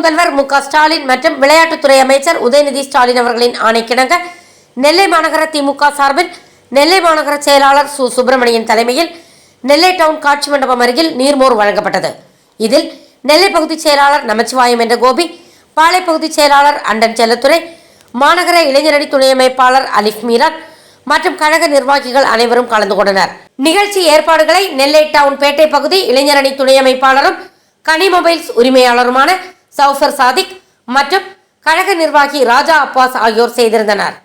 முதல்வர் மு க ஸ்டாலின் மற்றும் விளையாட்டுத்துறை அமைச்சர் உதயநிதி ஸ்டாலின் அவர்களின் ஆணைக்கிணங்க நெல்லை மாநகர திமுக சார்பில் நெல்லை மாநகர செயலாளர் சு சுப்பிரமணியன் தலைமையில் நெல்லை டவுன் காட்சி மண்டபம் அருகில் நீர்மோர் வழங்கப்பட்டது. இதில் நெல்லை பகுதி செயலாளர் நமச்சிவாயம் என்ற கோபி, பாளை பகுதி செயலாளர் அண்டன் செல்லத்துறை, மாநகர இளைஞரணி துணை அமைப்பாளர் அலிஃப் மீரான் மற்றும் கழக நிர்வாகிகள் அனைவரும் கலந்து கொண்டனர். நிகழ்ச்சி ஏற்பாடுகளை நெல்லை டவுன் பேட்டை பகுதி இளைஞரணி துணை அமைப்பாளரும் கனி மொபைல்ஸ் உரிமையாளருமான சௌஃபர் சாதிக் மற்றும் கழக நிர்வாகி ராஜா அப்பாஸ் ஆகியோர் செய்திருந்தனர்.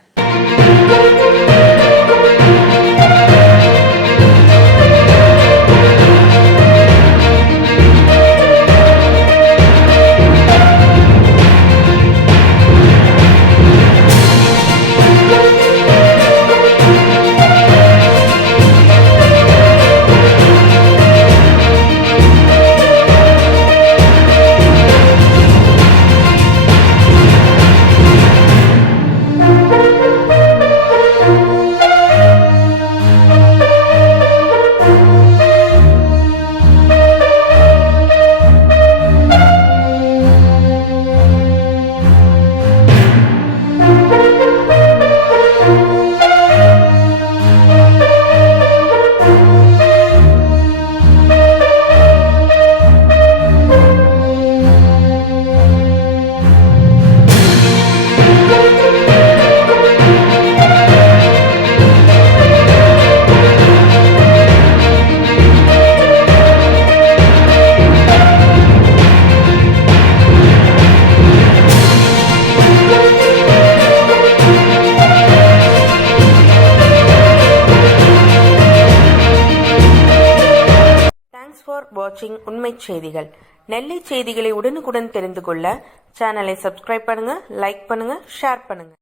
ஃபார் வாட்சிங் உண்மை செய்திகள். நெல்லை செய்திகளை உடனுக்குடன் தெரிந்து கொள்ள சேனலை சப்ஸ்கிரைப் பண்ணுங்க, லைக் பண்ணுங்க, ஷேர் பண்ணுங்க.